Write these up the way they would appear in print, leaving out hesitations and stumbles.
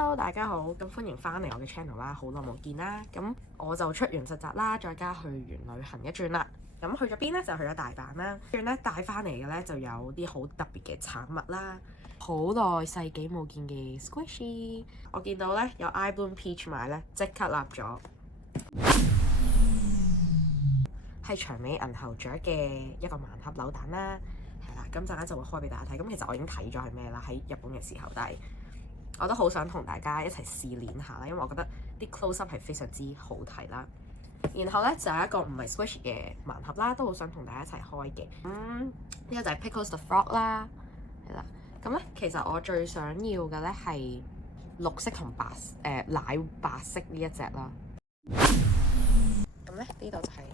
Hello，大家好，咁歡迎翻嚟我嘅 channel 啦，好耐冇見啦。咁我就出完實習啦，再加去完旅行一轉啦。咁去咗邊呢？就去咗大阪啦。跟住咧帶翻嚟嘅咧就有啲好特別嘅產物啦，好耐世紀冇見嘅 Squishy。我見到咧有 iBloom Peach 買咧，即刻立咗，係長尾銀喉雀嘅一個盲盒扭蛋啦。係啦，咁陣間就會開俾大家睇。咁其實我已經睇咗係咩啦，喺日本嘅時候，但係我都好想同大家一齊試練下啦，因為我覺得啲 close up 係非常之好睇啦。然後咧就有一個唔係 Squishy 嘅盲盒啦，都好想同大家一齊開嘅。呢個就係 Pickles the Frog 啦，係啦。咁咧其實我最想要嘅咧係綠色同奶白色呢一隻啦。咁咧呢度就係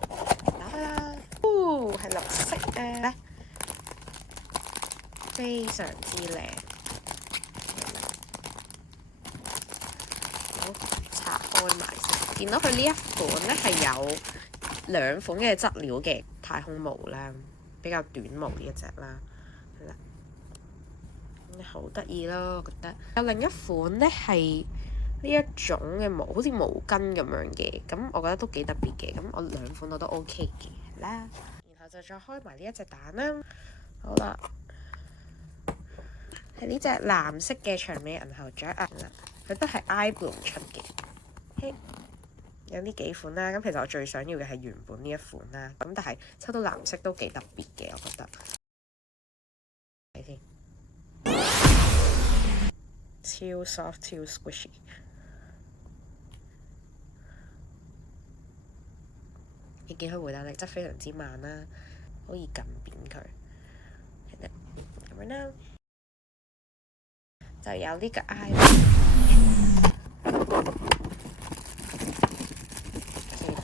打開啦，係綠色嘅，非常之靚。拆開埋先，見到佢呢一款咧係有兩款嘅質料嘅，太空毛啦，比較短毛呢一隻啦，係啦，好得意咯，我覺得。有另一款咧係呢一種嘅毛，好似毛巾咁樣嘅，咁我覺得都幾特別嘅。咁我兩款我都 OK 嘅啦。然後就再開埋呢一隻蛋啦，好啦，係呢隻藍色嘅長尾銀喉雀啊，佢都係 iBloom 出嘅。有呢幾款啦，咁其實我最想要嘅係原本呢一款啦，咁但係抽到藍色都幾特別嘅，我覺得。睇先，超 soft 超 squishy， 你見佢回彈力質非常之慢啦，可以撳扁佢，係啦，咁樣啦，就有呢個 iBloom。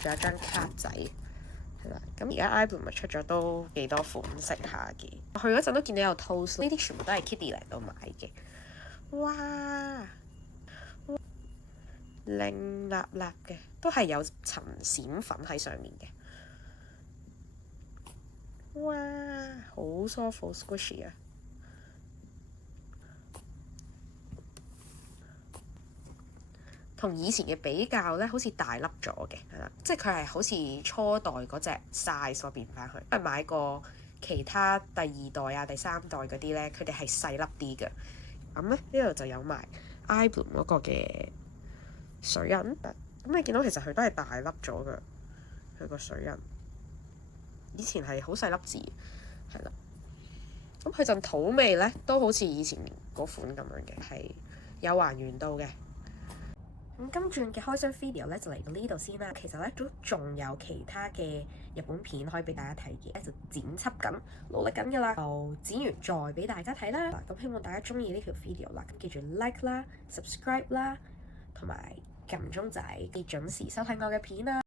仲有張卡仔，係啦。咁而家 iBloom 咪出咗都幾多款式下嘅。我去嗰陣都見到有 Toast，呢啲全部都係 Kiddieland 度買嘅。哇，靚立立嘅，都係有層閃粉喺上面嘅。哇，好 soft 好 squishy 啊！同以前嘅比較咧，好似大粒咗嘅，係啦，即係佢係好似初代嗰隻 size 變翻去。因為買過其他第二代啊、第三代嗰啲咧，佢哋係細粒啲嘅。咁咧呢度就有埋 iBloom 嗰個嘅水印。咁你見到其實佢都係大粒咗嘅，佢個水印。以前係好細粒字，係啦。咁佢陣土味咧都好似以前嗰款咁樣嘅，係有還原到嘅。咁今轉嘅開箱 video 咧就嚟到呢度先啦。其實咧都仲有其他嘅日本片可以俾大家睇嘅，就剪輯緊，努力緊㗎啦。就剪完再俾大家睇啦。咁希望大家中意呢條 video 啦，咁記住 like 啦、subscribe 啦，同埋撳鐘仔，準時收睇我嘅片啦。